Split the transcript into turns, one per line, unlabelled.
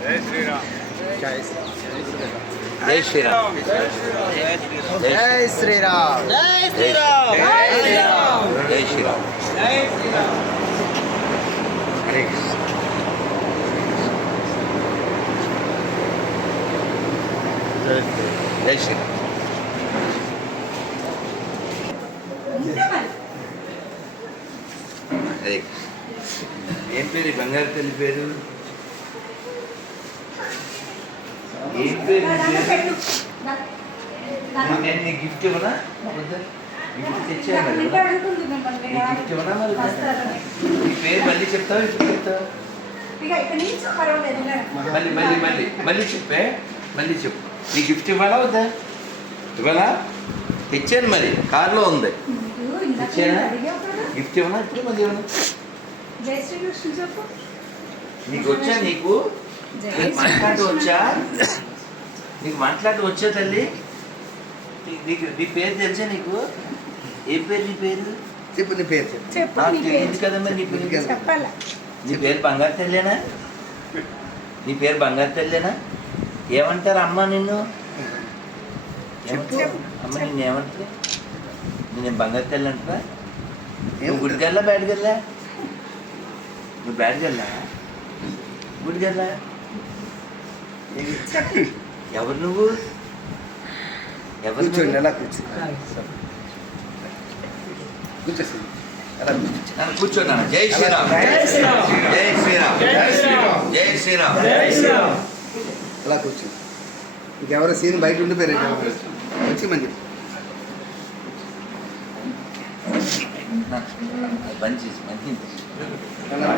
జై శ్రీరామ్
జై శ్రీరామ్
జై శ్రీరామ్ జై శ్రీరామ్ హరే కృష్ణ జై శ్రీరామ్ ఏం పేరు బంగారు తల్లి పేరు ఏం పేరు? నేను నీకు గిఫ్ట్ ఇవ్వనా? వద్దా? గిఫ్ట్ తెచ్చాను గిఫ్ట్ ఇవ్వనా మరి? నీ పేరు మళ్ళీ చెప్తావా? ఇప్పుడు చెప్తావా? మళ్ళీ మళ్ళీ మళ్ళీ మళ్ళీ చెప్పే? మళ్ళీ చెప్పు. నీ గిఫ్ట్ ఇవ్వాలా వద్దా? ఇవ్వాలా? తెచ్చాను మరి. కార్లో ఉంది. గిఫ్ట్ ఇవ్వనా? ఇప్పుడు మళ్ళీ ఇవ్వనా? నీకు వచ్చా నీకు? నీకు మాట్లాడటం వచ్చా? నీకు మాట్లాడటం వచ్చా తల్లి? నీకు నీ పేరు తెలుసా నీకు? ఏ పేరు నీ పేరు?
చెప్పు నీ పేరు చెప్పు.
నాకు తెలియదు. కదమ్మా నీ పేరు. నీ పేరు బంగారు తల్లేనా? నీ పేరు బంగారు తల్లేనా? ఏమంటారు అమ్మ నిన్ను? అమ్మ నిన్ను ఏమంటారు? నేను బంగారు తల్లి అంటారా? నువ్వు గుడిగల్లా బయటకెళ్ళా నువ్వు బయటకెళ్ళా గుడిగల్లా ఎవరు నువ్వు? ఎవరు
కూర్చోండి? ఎలా కూర్చో కూర్చోసి ఎలా కూర్చో
నన్ను కూర్చోన్నా? జై శ్రీరామ్. జై శ్రీరామ్. జై శ్రీరామ్.
అలా కూర్చో ఇంకెవరో సీన్ బయట ఉండిపోయారు మంచి
మంచి మంచి
అలా